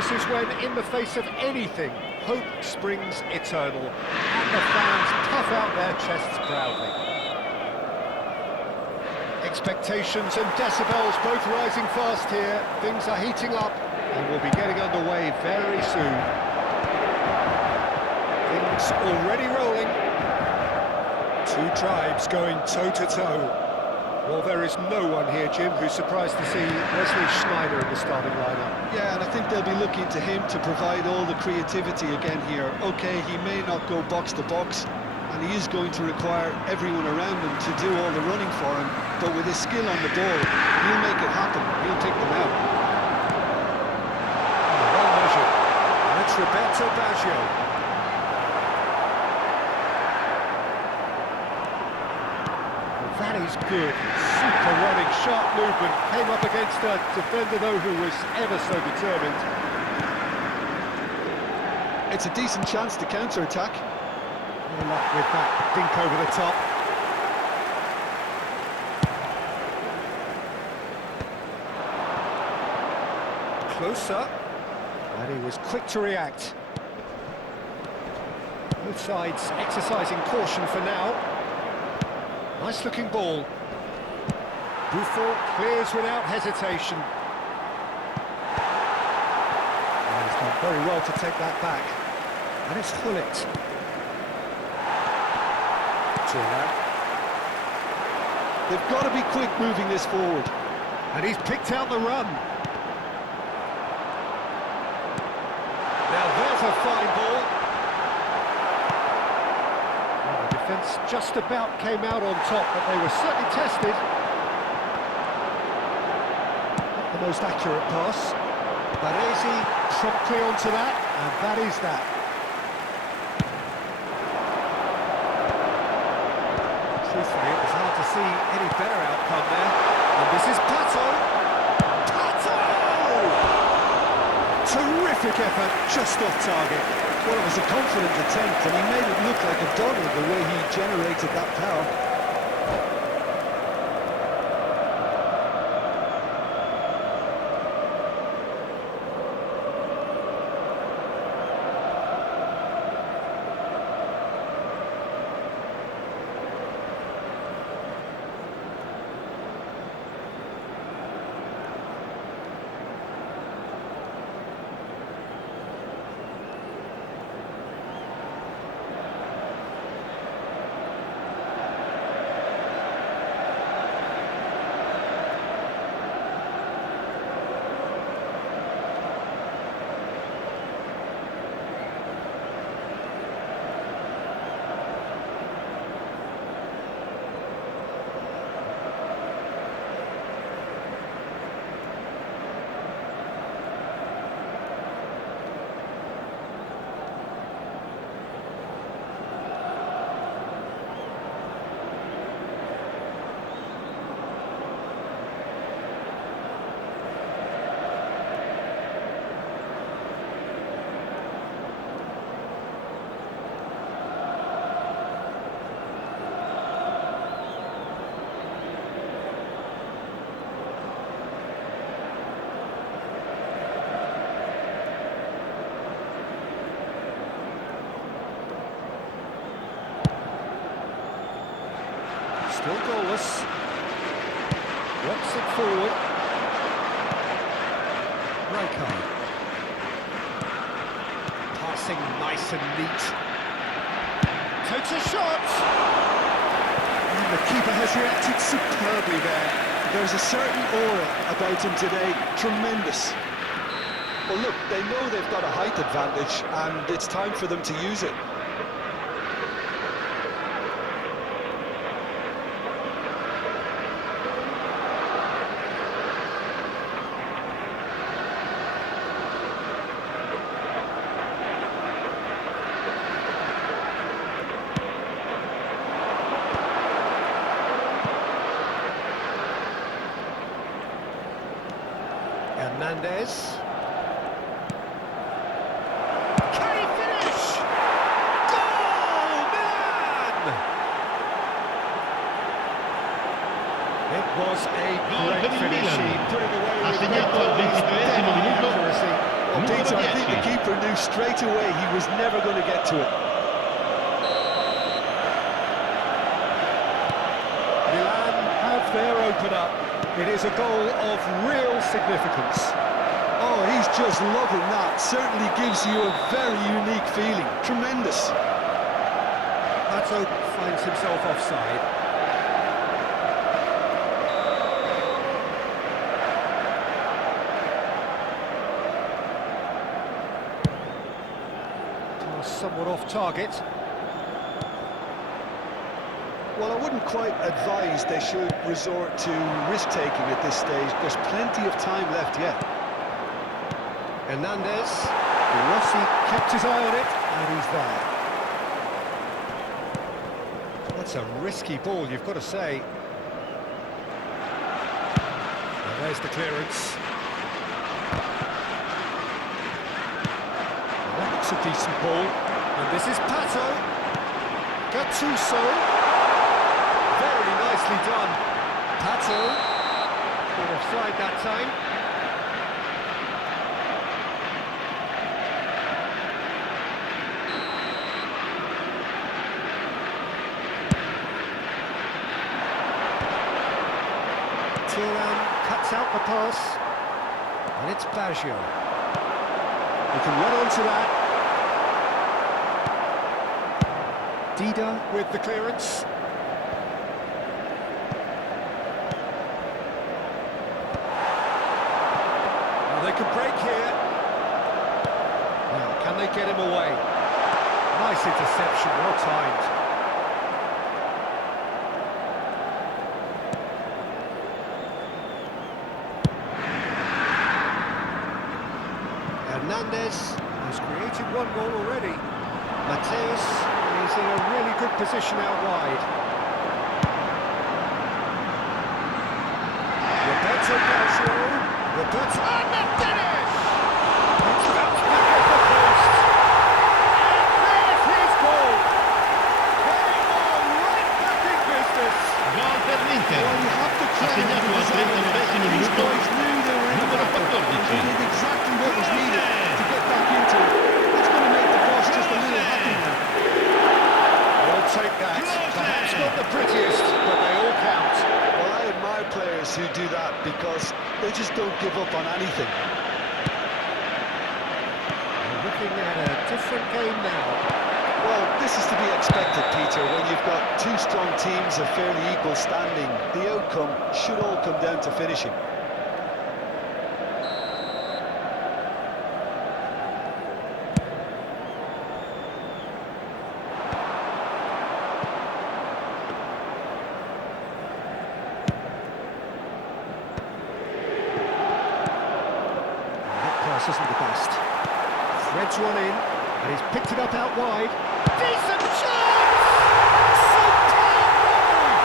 This is when, in the face of anything, hope springs eternal, and the fans puff out their chests proudly. Expectations and decibels both rising fast here. Things are heating up, and we'll be getting underway very soon. Things already rolling. Two tribes going toe-to-toe. Well, there is no one here, Jim, who's surprised to see Wesley Sneijder in the starting lineup. Yeah, and I think they'll be looking to him to provide all the creativity again here. OK, he may not go box to box, and he is going to require everyone around him to do all the running for him, but with his skill on the ball, he'll make it happen. He'll pick them out. Well measured. That's Roberto Baggio. That is good. Super running, sharp movement. Came up against a defender, though, who was ever so determined. It's a decent chance to counter-attack. No luck with that dink over the top. Closer. And he was quick to react. Both sides exercising caution for now. Nice looking ball. Buffon clears without hesitation. And he's done very well to take that back. And it's Hullet. They've got to be quick moving this forward. And he's picked out the run. Now there's a fine ball. The defence just about came out on top, but they were certainly tested. Not the most accurate pass. Baresi promptly onto that, and that is that. Truthfully, it was hard to see any better outcome there. And this is Pato. Pato! Terrific effort, just off target. Well, it was a confident attempt, and he made it look like a donner the way he generated that power. Still goalless. Works it forward. Rijkaard. Passing nice and neat. Takes a shot! And the keeper has reacted superbly there. There's a certain aura about him today. Tremendous. Well, look, they know they've got a height advantage, and it's time for them to use it. Hernandez. Can he finish? Goal! Milan! It was a great finish. He put it away with great accuracy. Detail knew straight away he was never going to get to it. Milan have their opener. It is a goal of real significance. Oh, he's just loving that. Certainly gives you a very unique feeling. Tremendous. Pato finds himself offside. Somewhat off target. Well, I wouldn't quite advise they should resort to risk-taking at this stage. There's plenty of time left yet. Hernandez. Rossi kept his eye on it, and he's there. That's a risky ball, you've got to say. And there's the clearance. That's a decent ball. And this is Pato. Gattuso. Very nicely done. Pato. Caught offside that time. Thuram cuts out the pass. And it's Baggio. He can run onto that. Dida with the clearance. Now they can break here. Now, can they get him away? Nice interception, well timed. Hernandez has created one goal already. Mateus. He's in a really good position out wide. Roberto Baggio. Roberto... And the finish! It's bounced back off the post. And there's his goal. They are right back in business. Gol per l'Inter. Well, you have to credit Segnato al 39esimo these minuto. guys knew they were in the Numero battle. 14. They did exactly what was needed to get back into it. That's going to make the boss just a little happy now. Take that. Perhaps not the prettiest, but they all count. Well, I admire players who do that because they just don't give up on anything. We're looking at a different game now. Well, this is to be expected, Peter. When you've got two strong teams of fairly equal standing, the outcome should all come down to finishing. Isn't the best. Threads one in, and he's picked it up out wide. Decent chance! Superb volley!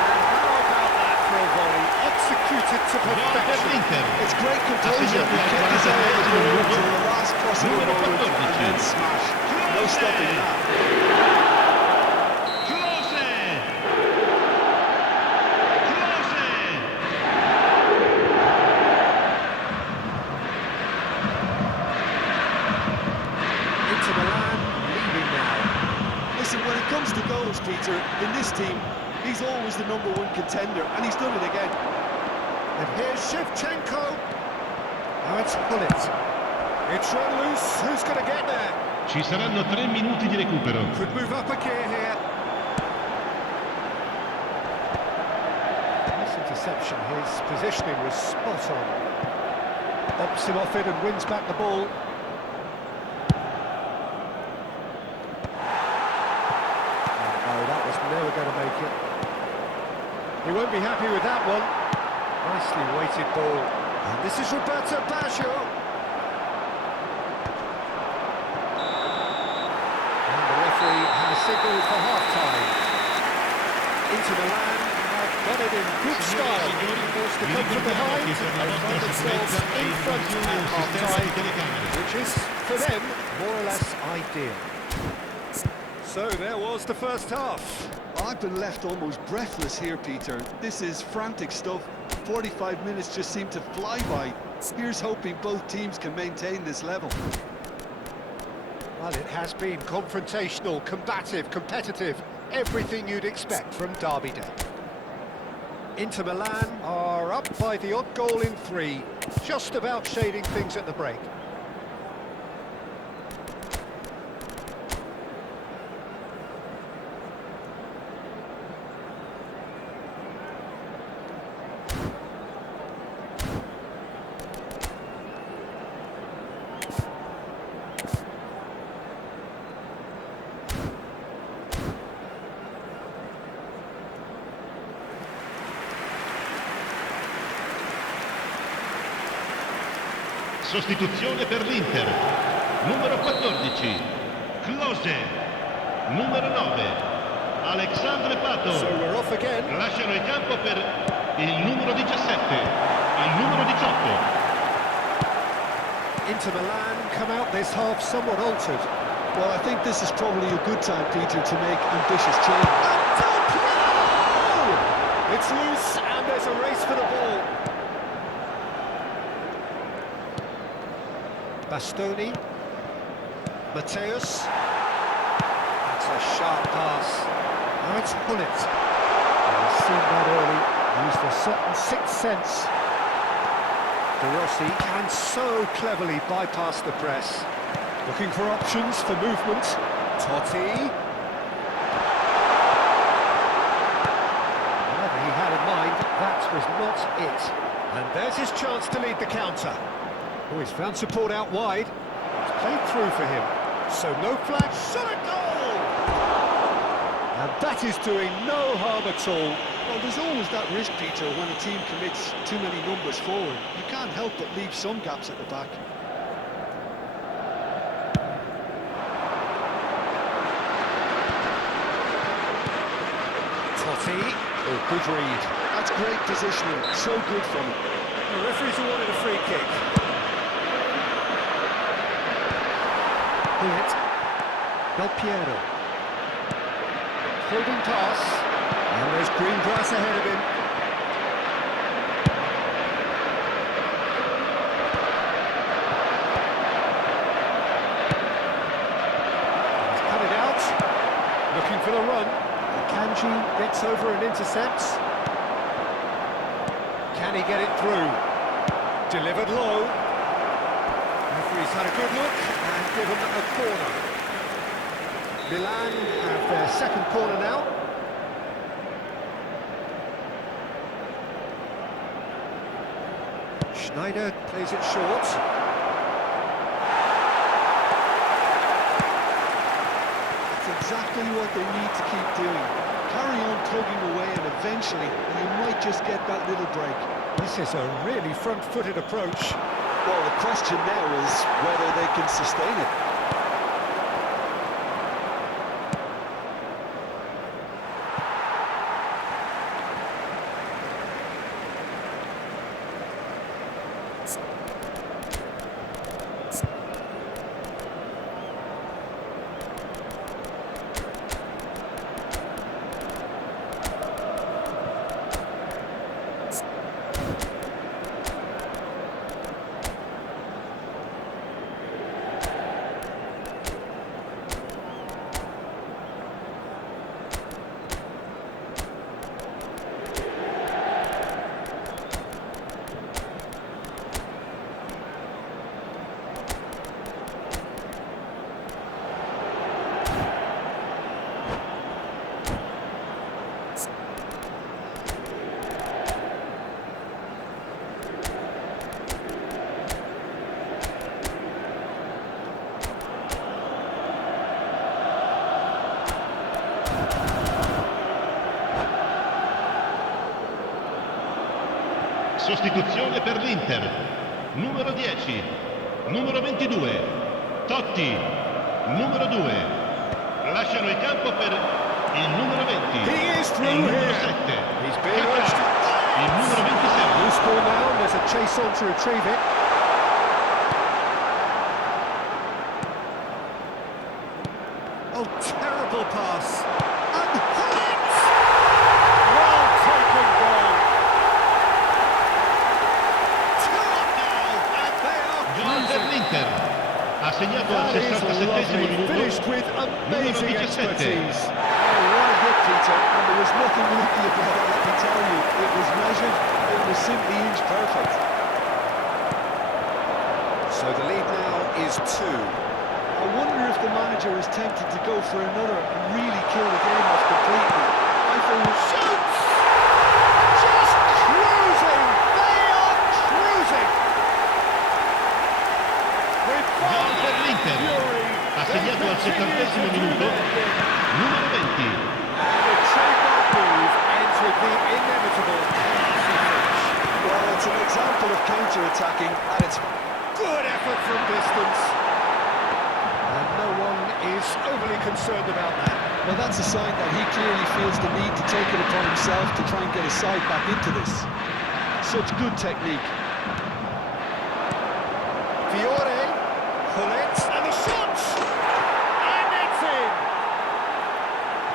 And how about that for a volley? Executed to perfection. It's great composure. He kept his eye on the ball until the last possible moment and then smash. No stopping that. When it comes to goals, Peter, in this team, he's always the #1 contender, and he's done it again. And here's Shevchenko. Now it's Bullet. It's run loose. Who's going to get there? Ci saranno 3 minuti di recupero. Could move up a gear here. Nice interception. His positioning was spot on. Bumps him off it and wins back the ball. Never going to make it. He won't be happy with that one. Nicely weighted ball. And this is Roberto Baggio. And the referee has signalled for half-time. Inter Milan have got it in good style. Forced to come from behind. They find themselves in front at half-time, which is, for them, more or less ideal. So there was the first half. I've been left almost breathless here, Peter. This is frantic stuff. 45 minutes just seem to fly by. Here's hoping both teams can maintain this level. Well, it has been confrontational, combative, competitive, everything you'd expect from Derby Day. Inter Milan are up by the odd goal in 3, just about shading things at the break. Sostituzione per l'Inter. Numero 14, Klose. Numero 9, Alexandre Pato. So we're off again. Lasciano il campo per il numero 17, il numero 18. Inter Milan come out this half somewhat altered. Well, I think this is probably a good time, Peter, to make ambitious change. It's loose and there's a race for the ball. Bastoni, Mateus, that's a sharp pass, now it's Hullet, he's seen that early, used a certain sixth sense. De Rossi can so cleverly bypass the press, looking for options for movement, Totti. Whatever he had in mind, that was not it. And there's his chance to lead the counter. Oh, he's found support out wide. It's played through for him. So no flag, shot a goal! And that is doing no harm at all. Well, there's always that risk, Peter, when a team commits too many numbers forward. You can't help but leave some gaps at the back. Totti. Oh, good read. That's great positioning. So good from him. The referee's awarded a free kick. Hullet. Del Piero. Holding pass. And there's green grass ahead of him. He's cut it out. Looking for the run. Kanji gets over and intercepts. Can he get it through? Delivered low. Referee's had a good look and given a corner. Milan have their second corner now. Schneider plays it short. That's exactly what they need to keep doing. Carry on tugging away and eventually you might just get that little break. This is a really front-footed approach. Well, the question now is whether they can sustain it. Sostituzione per l'Inter. Numero 10, numero 22, Totti. Numero 2, lasciano il campo per il numero 20, He is through il numero here. 7, He's being urged. il numero 26. Loose ball now, there's a chase on to retrieve it. Oh, terrible pass. And Hullet! Well taken goal. l'Inter. Ha segnato al That is 67esimo lovely, minuto. finished with Numero amazing 17. expertise. Oh, what a hit, Peter, and there was nothing lucky about it, let me tell you. It was measured, it was simply inch perfect. So the lead now is 2. I wonder if the manager is tempted to go for another and really kill the game off completely. I think Shoots! Just cruising! They are cruising! With Gol per fire l'Inter. and fury, Ha they segnato al continue 70esimo to do minuto. their thing. Numero 20. And the trademark move entered the inevitable classy finish. well, it's an example of counter-attacking at its... Good effort from distance. And no one is overly concerned about that. Well, that's a sign that he clearly feels the need to take it upon himself to try and get his side back into this. Such good technique. Fiore, Hullet, and the shots! And it's in!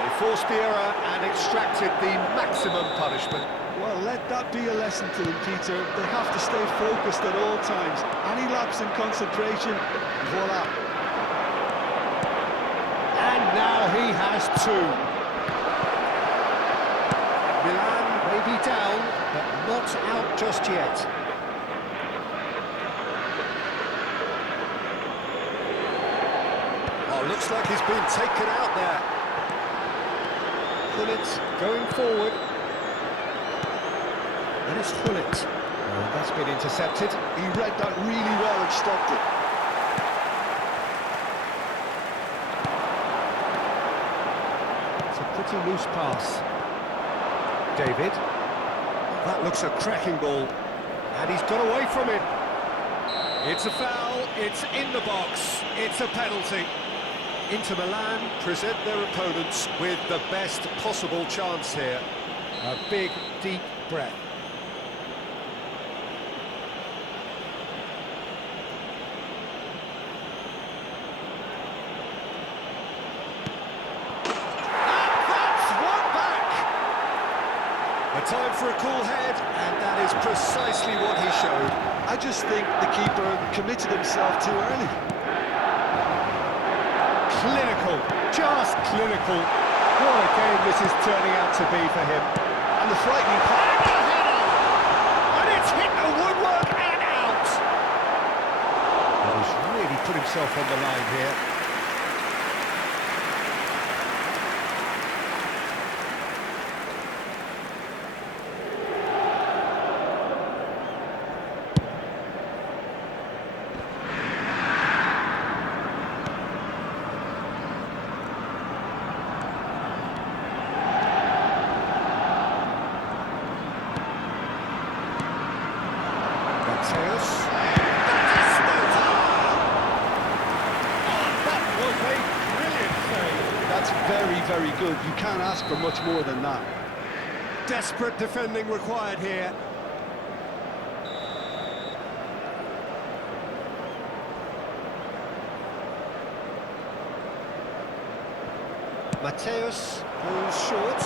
They forced the error and extracted the maximum punishment. Well, let that be a lesson to them, Peter. They have to stay focused at all times. Any lapse in concentration, voila. And now he has 2. Milan may be down, but not out just yet. Oh, looks like he's been taken out there. Hullet going forward. And it's Hullet. Oh, that's been intercepted. He read that really well and stopped it. It's a pretty loose pass. David. That looks a cracking ball. And he's got away from it. It's a foul, it's in the box, it's a penalty. Inter Milan present their opponents with the best possible chance here. A big, deep breath. A time for a cool head, and that is precisely what he showed. I just think the keeper committed himself too early. Clinical, just clinical. What a game this is turning out to be for him. And the frightening part... And a header! And it's hit the woodwork and out! Well, he's really put himself on the line here. Very good. You can't ask for much more than that. Desperate defending required here. Mateus goes short.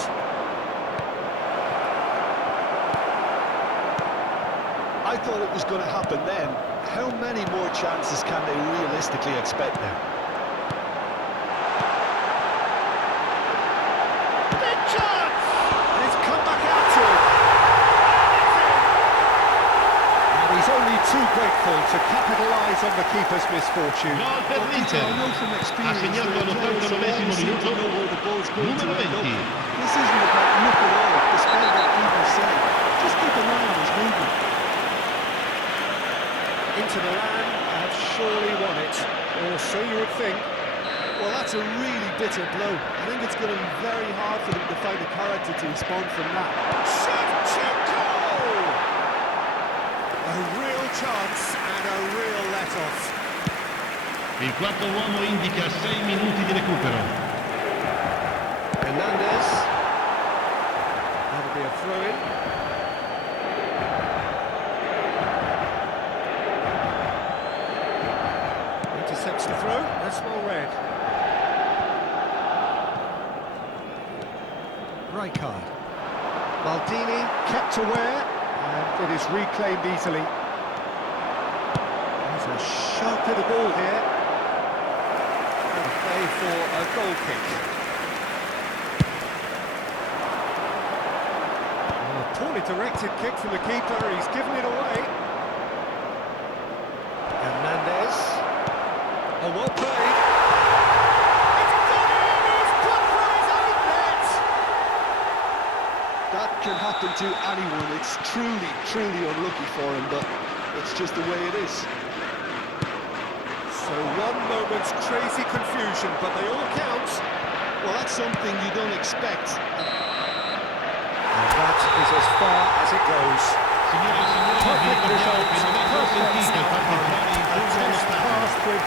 I thought it was going to happen then. How many more chances can they realistically expect now? Too grateful to capitalise on the keeper's misfortune. Gol per l'Inter. Ha segnato all'89esimo minuto. Numero 20. This isn't about look at all, despite what people say. Just keep an eye on his movement. Inter Milan have surely won it, or so you would think. Well, that's a really bitter blow. I think it's going to be very hard for them to find the character to respond from that. A real chance and a real let-off. Il quarto uomo indica 6 minuti di recupero. Hernandez. That'll be a throw-in. Intercepts the throw. That's well read. Rijkaard. Maldini kept aware. And it is reclaimed easily. There's a sharp bit of ball here. And a play for a goal kick. Poorly directed kick from the keeper, he's given it away. Hernandez. Oh, well played. It's gone in, he's put through his own net! That can happen to anyone. It's truly, truly unlucky for him, but it's just the way it is. So one moment's crazy confusion, but they all count. Well, that's something you don't expect. And that is as far as it goes. Signore e signori, vi Perfect ricordiamo che result, il momento perfect sentito outcome. fa A test passed with